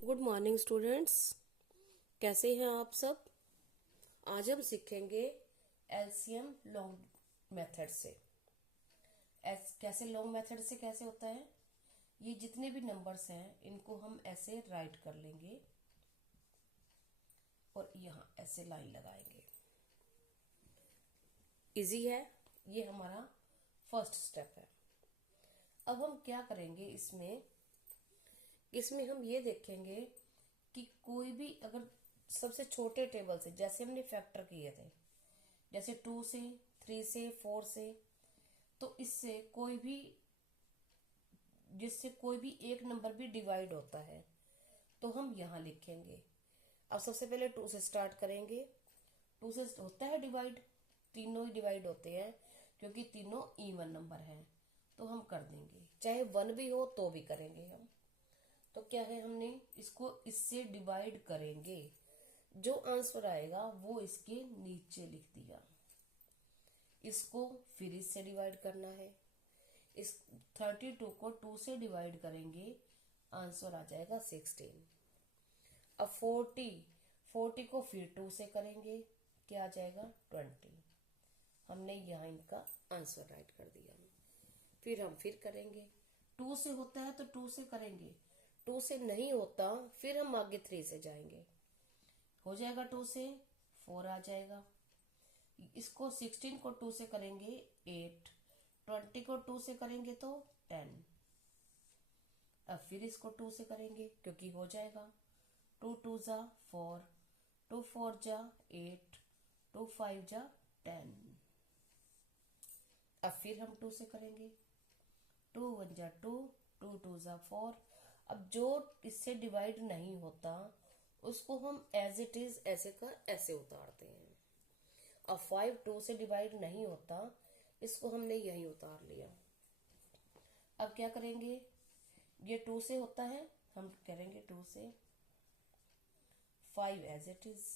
Good morning students. कैसे हैं आप सब। आज हम सीखेंगे एलसीएम लॉन्ग मेथड से। कैसे लॉन्ग मेथड से कैसे होता है। ये जितने भी नंबर्स हैं इनको हम ऐसे राइट कर लेंगे और यहाँ ऐसे लाइन लगाएंगे। इजी है, ये हमारा फर्स्ट स्टेप है। अब हम क्या करेंगे इसमें इसमें हम ये देखेंगे कि कोई भी अगर सबसे छोटे टेबल से, जैसे हमने फैक्टर किए थे, जैसे 2 से, 3 से, 4 से, तो इससे कोई भी जिससे कोई भी एक नंबर भी डिवाइड होता है तो हम यहाँ लिखेंगे। अब सबसे पहले 2 से स्टार्ट करेंगे। 2 से होता है डिवाइड, तीनों ही डिवाइड होते हैं क्योंकि तीनों इवन नंबर हैं, तो हम कर देंगे। चाहे 1 भी हो तो भी करेंगे हम। तो क्या है, हमने इसको इससे डिवाइड करेंगे, जो आंसर आएगा वो इसके नीचे लिख दिया। इसको फिर इससे डिवाइड करना है। इस 32 को 2 से डिवाइड करेंगे, आंसर आ जाएगा 16। अब 40 को फिर 2 से करेंगे, क्या आ जाएगा 20। हमने यहाँ इनका आंसर राइट कर दिया। फिर हम फिर करेंगे। 2 से होता है तो 2 से करेंगे, 2 से नहीं होता फिर हम आगे 3 से जाएंगे। हो जाएगा 2 से 4 आ जाएगा। इसको 16 को 2 से करेंगे 8, 20 को 2 से करेंगे तो 10। अब फिर इसको 2 से करेंगे क्योंकि हो जाएगा। 2 2 जा 4, 2 4 जा 8, 2 5 जा 10। अब फिर हम 2 से करेंगे। 2 1 जा 2, 2 2 जा 4। अब जो इससे डिवाइड नहीं होता उसको हम एज इट इज ऐसे का ऐसे उतारते हैं। अब 5 2 से डिवाइड नहीं होता, इसको हमने यही उतार लिया। अब क्या करेंगे, ये 2 से होता है, हम करेंगे 2 से। 5 एज इट इज।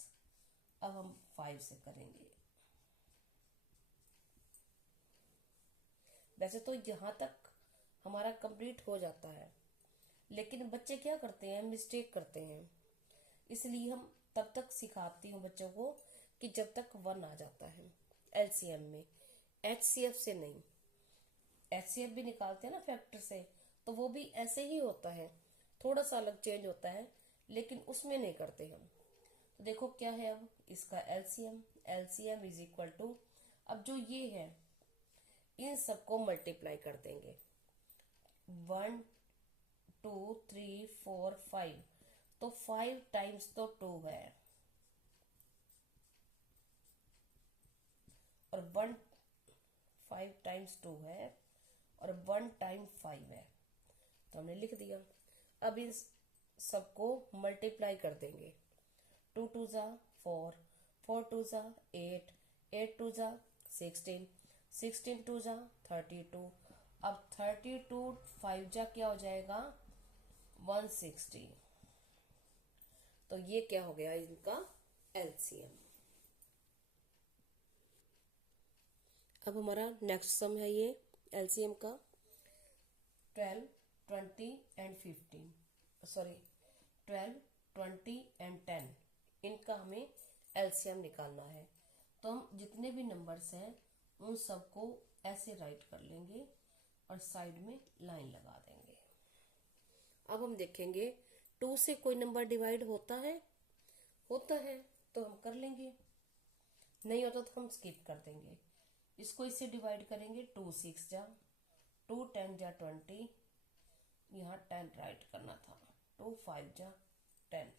अब हम 5 से करेंगे। वैसे तो यहां तक हमारा कंप्लीट हो जाता है, लेकिन बच्चे क्या करते हैं, मिस्टेक करते हैं। इसलिए हम तब तक सिखाती हूँ बच्चों को कि जब तक 1 आ जाता है एलसीएम में, एचसीएफ से नहीं। एचसीएफ भी निकालते हैं ना फैक्टर से, तो वो भी ऐसे ही होता है, थोड़ा सा अलग चेंज होता है, लेकिन उसमें नहीं करते हम। तो देखो क्या है, अब इसका LCM, LCM is equal to, अब जो ये है इन सबको मल्टीप्लाई कर देंगे। 1 2 3 4 5, तो 5 टाइम्स तो 2 है, और 1 5 टाइम्स 2 है, और 1 टाइम 5 है, तो हमने लिख दिया। अब इन सबको मल्टीप्लाई कर देंगे। 2 2 जा 4, 4 2 जा 8, 8 2 जा 16, 16 2 जा 32। अब 32 5 जा क्या हो जाएगा 160। तो ये क्या हो गया इनका एलसीएम। अब हमारा नेक्स्ट सम है ये एलसीएम का। 12 20 एंड 15, सॉरी 12 20 एंड 10, इनका हमें एलसीएम निकालना है। तो हम जितने भी नंबर्स हैं उन सबको ऐसे राइट कर लेंगे और साइड में लाइन लगा देंगे। अब हम देखेंगे 2 से कोई नंबर डिवाइड होता है, होता है तो हम कर लेंगे, नहीं होता तो हम स्किप कर देंगे। इसको इससे डिवाइड करेंगे। 2 6 जा, 2 10 जा 20, यहाँ 10 राइट करना था। 2 5 जा 10।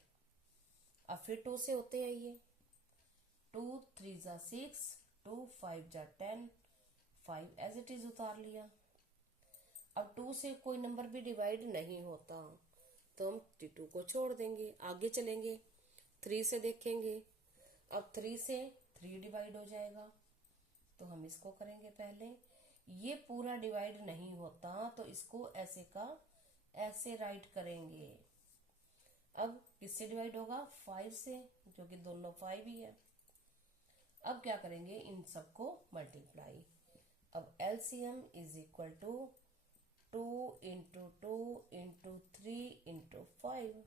अब फिर 2 से होते हैं ये। 2 3 जा 6, 2 5 जा 10, 5 एज इट इज उतार लिया। अब 2 से कोई नंबर भी डिवाइड नहीं होता तो हम 2 को छोड़ देंगे, आगे चलेंगे। 3 से देखेंगे। अब 3 से 3 डिवाइड हो जाएगा, तो हम इसको करेंगे पहले। ये पूरा डिवाइड नहीं होता तो इसको ऐसे का ऐसे राइट करेंगे। अब किससे डिवाइड होगा 5 से, जो कि दोनों 5 ही है। अब क्या करेंगे, इन सबको मल्टीप्लाई। अब LCM is equal to 2 into 2 into 3 into 5।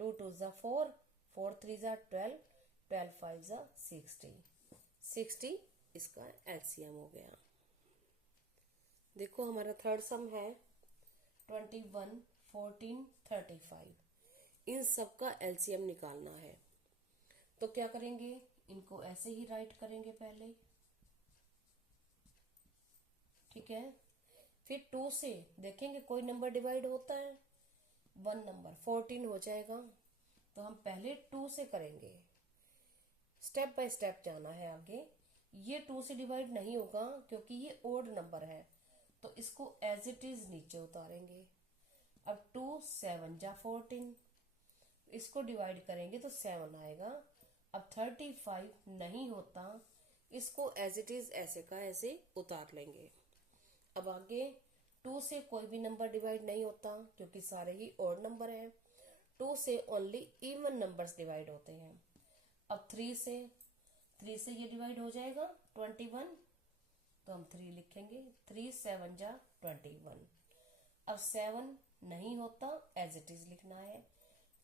2 2 ज़ा 4, 4 3 ज़ा 12, 12 5 ज़ा 60, 60 इसका एलसीएम हो गया। देखो हमारा थर्ड सम है 21 14 35। इन सब का एलसीएम निकालना है। तो क्या करेंगे, इनको ऐसे ही राइट करेंगे पहले, ठीक है। फिर 2 से देखेंगे कोई नंबर डिवाइड होता है, 1 नंबर 14 हो जाएगा। तो हम पहले 2 से करेंगे, स्टेप बाय स्टेप जाना है आगे। ये 2 से डिवाइड नहीं होगा क्योंकि ये ओड नंबर है, तो इसको एज इट इज नीचे उतारेंगे। अब 2 7 जा 14, इसको डिवाइड करेंगे तो 7 आएगा। अब 35 नहीं होता, इसको एज इट इज ऐसे का ऐसे उतार लेंगे। अब आगे 2 से कोई भी नंबर डिवाइड नहीं होता क्योंकि सारे ही ओड नंबर हैं। 2 से ओनली इवन नंबर्स डिवाइड होते हैं। अब 3 से ये डिवाइड हो जाएगा 21, तो हम 3 लिखेंगे। 3 7 जा 21। अब 7 नहीं होता, एज इट इज लिखना है।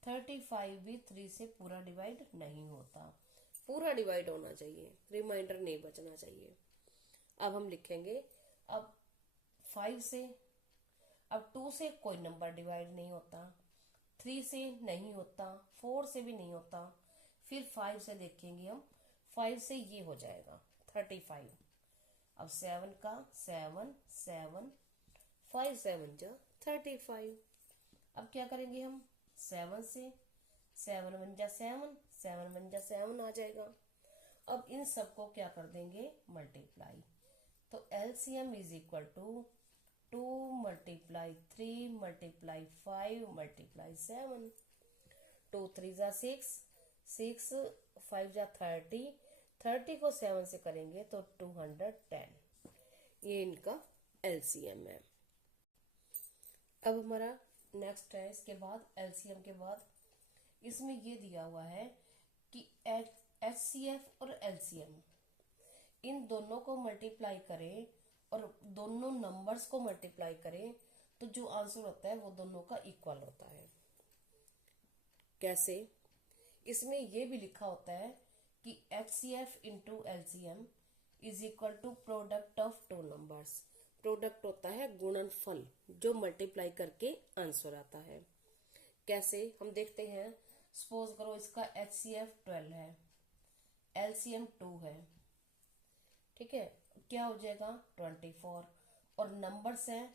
35 भी 3 से पूरा डिवाइड नहीं होता, पूरा डिवाइड होना चाहिए, रिमाइंडर नहीं बचना चाहिए। अब हम लिखेंगे, अब 5 से, अब 2 से कोई नंबर डिवाइड नहीं होता, 3 से नहीं होता, 4 से भी नहीं होता, फिर 5 से देखेंगे हम, 5 से ये हो जाएगा 35। अब 7 का 7 7, 5 7 जा 35। अब क्या करेंगे हम, 7 से 7 1 जा 7, 7 1 जा 7 आ जाएगा। अब इन सबको क्या कर देंगे, मल्टीप्लाई। तो एलसीएम इज इक्वल टू 2 × 3 × 5 × 7। 2 3 जा 6, 6 5 जा 30, 30 को 7 से करेंगे तो 210। ये इनका एलसीएम है। अब हमारा नेक्स्ट है, इसके बाद एलसीएम के बाद इसमें ये दिया हुआ है कि एचसीएफ और एलसीएम इन दोनों को मल्टीप्लाई करें और दोनों नंबर्स को मल्टीप्लाई करें तो जो आंसर होता है वो दोनों का इक्वल होता है। कैसे, इसमें ये भी लिखा होता है कि HCF into LCM is equal to product of two numbers. Product होता है गुणनफल जो मल्टीप्लाई करके आंसर आता है। कैसे, हम देखते हैं। सपोज करो इसका एचसीएफ 12 है, एलसीएम 2 है, ठीक है। क्या हो जाएगा 24, और नंबर्स हैं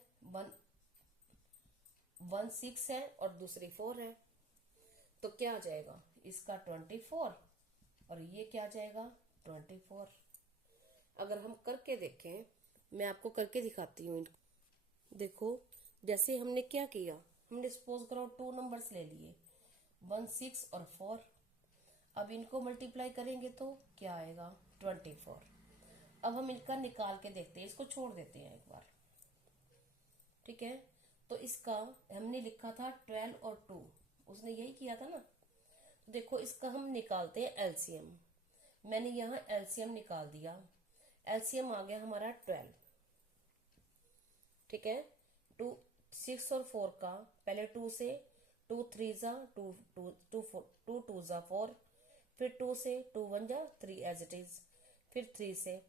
1 6 है और दूसरी 4 है, तो क्या आ जाएगा इसका 24 और ये क्या आ जाएगा 24। अगर हम करके देखें, मैं आपको करके दिखाती हूँ। देखो, जैसे हमने क्या किया, हमने सपोज करो 2 नंबर्स ले लिए, 1 6 और 4। अब इनको मल्टीप्लाई करेंगे तो क्या आएगा 24। अब हम इनका निकाल के देखते हैं, इसको छोड़ देते हैं एक बार, ठीक है। तो इसका हमने लिखा था 12 और 2, उसने यही किया था ना। तो देखो इसका हम निकालते हैं एलसीएम। मैंने यहाँ एलसीएम निकाल दिया, एलसीएम आ गया हमारा 12, ठीक है। 2 6 और 4 का पहले 2 से, 2 3 जा 2 2 जा 4, फिर 2 से 2 1 जा 3 एज इट इज, फिर 3 से,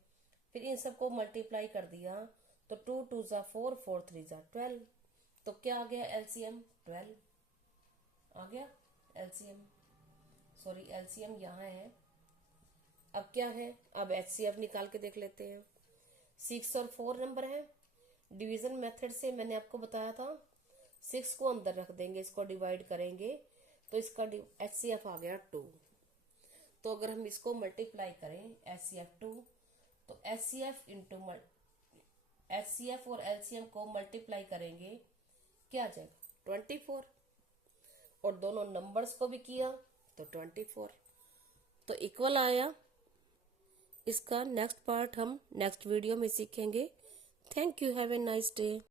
फिर इन सबको मल्टीप्लाई कर दिया तो 2 2 जा 4, 4 3 जा 12। तो क्या आ गया एलसीएम 12 आ गया एलसीएम। सॉरी, एलसीएम यहाँ है। अब क्या है, अब एचसीएफ निकाल के देख लेते हैं। 6 और 4 नंबर है, डिवीजन मेथड से मैंने आपको बताया था 6 को अंदर रख देंगे, इसको डिवाइड करेंगे तो इसका एचसीएफ आ गया 2। तो अगर हम इसको मल्टीप्लाई करें एचसीएफ 2, तो एचसीएफ इंटू एचसीएफ और एलसीएम को मल्टीप्लाई करेंगे, क्या आ जाएगा 24, और दोनों नंबर्स को भी किया तो 24, तो इक्वल आया। इसका नेक्स्ट पार्ट हम नेक्स्ट वीडियो में सीखेंगे। Thank you, have a nice day.